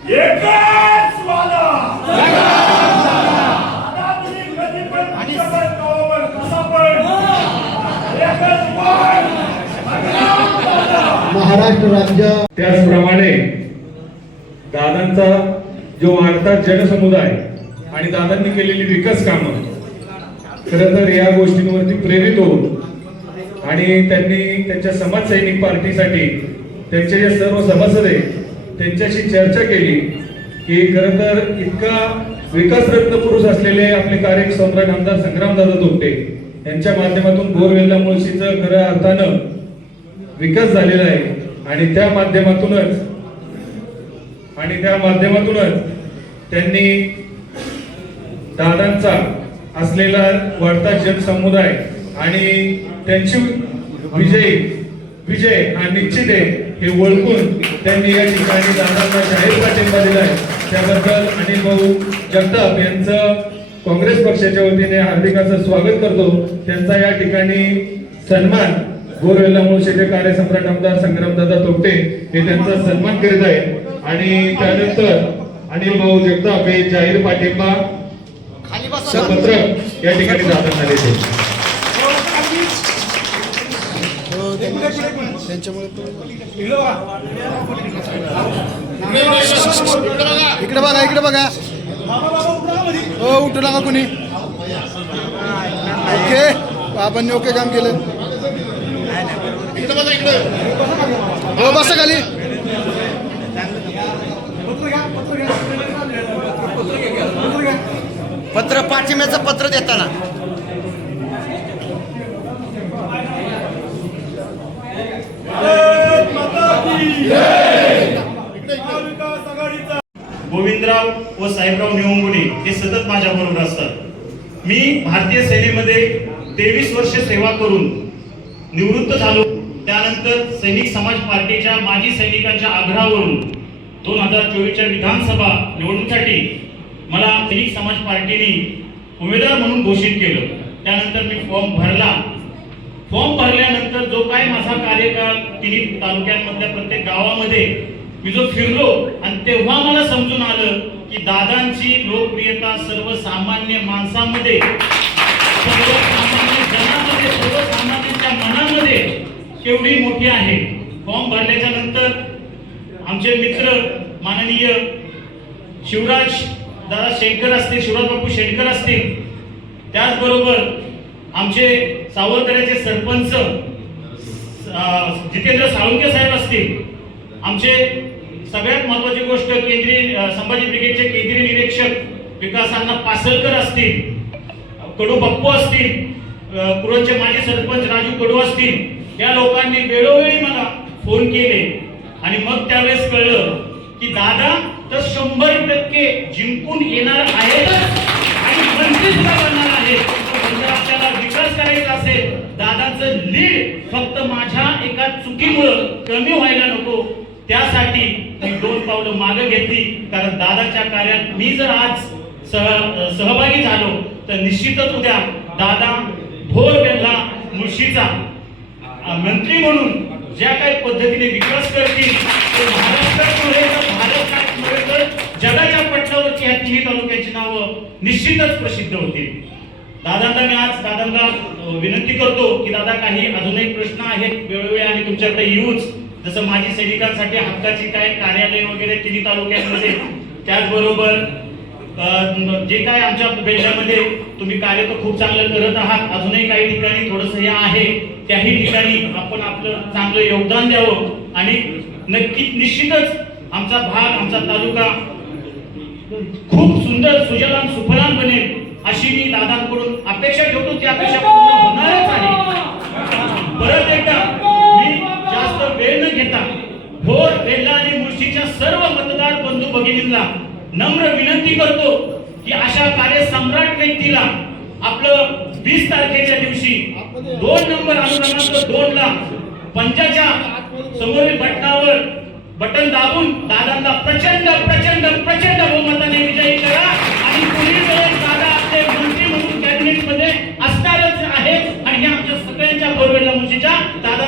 एकच वादा. आता तुम्ही कधी पण तुमच्याकडे गावावर कसा पण एकच पण महाराष्ट्र राज्य त्याचप्रमाणे दादांचा जो वाढता जनसमुदाय आणि दादांनी केलेली विकास कामं खरं तर या गोष्टींवरती प्रेरित होऊन आणि त्यांनी त्यांच्या समाज सैनिक पार्टीसाठी त्यांचे जे सर्व सभासद आहेत त्यांच्याशी चर्चा केली की खरं तर इतका विकासरत्न पुरुष असलेले आपले कार्य सम्राट आमदार संग्रामदादा धोपटे यांच्या माध्यमातून बोरवेल्ला मुळशीचं खऱ्या अर्थानं विकास झालेला आहे. आणि त्या माध्यमातूनच आणि त्या माध्यमातूनच त्यांनी दादांचा असलेला वाढता जनसमुदाय आणि त्यांची विजयी विजय हा निश्चित आहे हे ओळखून त्यांनी या ठिकाणी दादांना जाहीर पाठिंबा दिलाय त्याबद्दल अनिल भाऊ जगताप यांचं काँग्रेस पक्षाच्या वतीने हार्दिक असं स्वागत करतो. त्यांचा या ठिकाणी सन्मान गोरवेल्ला मुळशीचे कार्यसम्राट आमदार संग्रामदादा तोपटे हे त्यांचा सन्मान करीत आहे आणि त्यानंतर अनिल भाऊ जगताप हे जाहीर पाठिंबा पत्र या ठिकाणी दादांना देते त्यांच्यामुळे इकडे बघा इकडे बघा. हो उठू नका कुणी. ओके. बाबांनी ओके काम केलं. हो बस खाली. पत्र पाठिंब्याचं पत्र देताना. व साहेबराव निवंगुडे हे सतत माझ्या बरोबर असतात. मी भारतीय सेनेमध्ये तेवीस वर्ष सेवा करून निवृत्त झालो. त्यानंतर सैनिक समाज पार्टीच्या माजी सैनिकांच्या आग्रहावरून दोन हजार चोवीसच्या विधानसभा निवडणुकीसाठी मला सैनिक समाज पार्टीने उमेदवार म्हणून घोषित केलं. त्यानंतर मी फॉर्म भरला. फॉर्म भरल्यानंतर जो काय माझा कार्यकाळ तिन्ही तालुक्यांमधल्या प्रत्येक गावामध्ये मी जो फिरलो आणि तेव्हा मला समजून आलं की दादांची लोकप्रियता सर्वसामान्य माणसामध्ये सर्वसामान्य जनामध्ये सर्वसामान्यांच्या मनामध्ये केवढी मोठी आहे. फॉर्म भरल्याच्या नंतर आमचे मित्र माननीय शिवराज दादा शेंकर असतील शिवराज बापू शेणकर असतील त्याचबरोबर आमचे सावरकऱ्याचे सरपंच जितेंद्र साळुंके साहेब असतील आमचे सगळ्यात महत्वाची गोष्ट केंद्रीय संभाजी ब्रिगेडचे केंद्रीय निरीक्षक विकासांना पासलकर असतील कडू बाप्पू असतील अं, माजी सरपंच राजू कडू असतील या लोकांनी वेळोवेळी मला फोन केले आणि मग त्यावेळेस कळलं की दादा तर शंभर टक्के जिंकून येणार आहे आणि मंत्री सुद्धा बनणार आहे म्हणजे आपल्याला विकास करायचा असेल दादाचं लीड फक्त माझ्या एका चुकीमुळं कमी व्हायला नको त्यासाठी ती दोन पावलं मागे घेतली. कारण दादाच्या कार्यात मी जर आज सह सहभागी झालो तर निश्चितच उद्या दादा भोर बेल्ला मुळशीचा मंत्री म्हणून ज्या काही पद्धतीने विकास करतील ते महाराष्ट्रात नव्हे तर भारतात नव्हे तर जगाच्या पटलावरची ह्या तिन्ही तालुक्याची नावं निश्चितच प्रसिद्ध होतील. दादांना मी आज दादांना विनंती करतो की दादा काही अजून एक प्रश्न आहेत वेळोवेळी आणि तुमच्याकडे येऊच जसं माजी सैनिकांसाठी हक्काची काय कार्यालय वगैरे तिन्ही तालुक्यांमध्ये त्याचबरोबर जे काय आमच्या बेल्ल्यामध्ये तुम्ही कार्य तर खूप चांगलं करत आहात अजूनही काही ठिकाणी थोडस हे आहे त्याही ठिकाणी आपण आपलं चांगलं योगदान द्यावं आणि नक्की निश्चितच आमचा भाग आमचा तालुका खूप सुंदर सुजलाम सुफलाम बनेल अशी मी दादांकडून अपेक्षा ठेवतो ती अपेक्षा पूर्ण होणारच आहे. मतदार नम्र विनंती करतो की अशा कार्यसम्राट व्यक्तीला आपलं वीस तारखेच्या दिवशी दोन नंबर अनुक्रमांक दोन ला पंचाच्या समोरील बटनावर बटन दाबून दादांना प्रचंड प्रचंड प्रचंड बहुमताने विजयी करा. आणि पुढील वेळेस दादा आपले मंत्री म्हणून कॅबिनेटमध्ये असणारच आहे आणि हे आमच्या सगळ्यांच्या बोरवेला मुशीच्या दादा